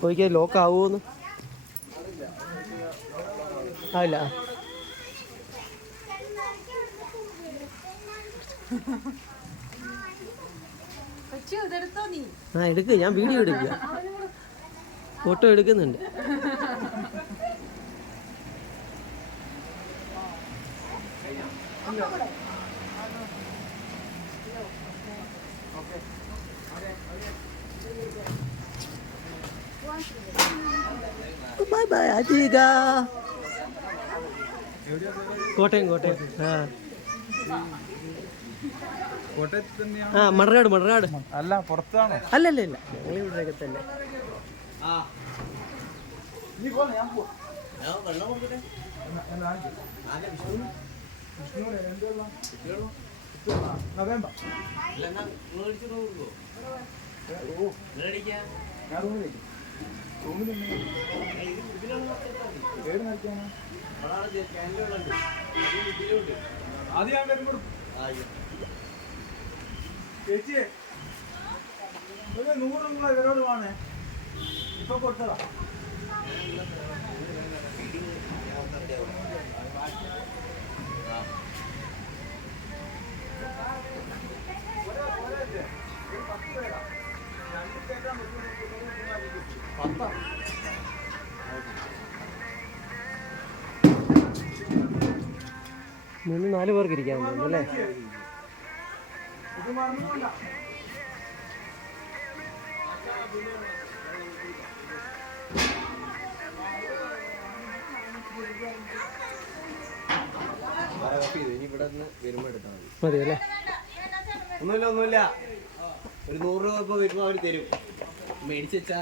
പോയിക്കാ lock ആവുമോന്ന് ആവില്ല. ആ എടുക്ക, ഞാൻ വീഡിയോ എടുക്കുക, ഫോട്ടോ എടുക്കുന്നുണ്ട്. Bye bye Ajeeka. കോട്ടയം കോട്ടയം. ആ മണനാട് മണനാട്. അല്ല പുറത്താണോ? അല്ലല്ല ഇല്ല, ഞങ്ങൾ ഇവിടെയൊക്കെ തന്നെ. ചേച്ചി 100 ഇവരോട് വേണേ, ഇപ്പൊ കൊടുത്തതാ. മൂന്ന് 4 പേർക്ക് ഇരിക്കാൻ തോന്നുന്നു അല്ലേ? ഇത് മറന്നുകൊണ്ട മതി അല്ലേ? ഒന്നുമില്ല, ഒരു 100 രൂപ ഇപ്പൊ വരുമ്പോ അവര് തരും, മേടിച്ച് വെച്ചാൽ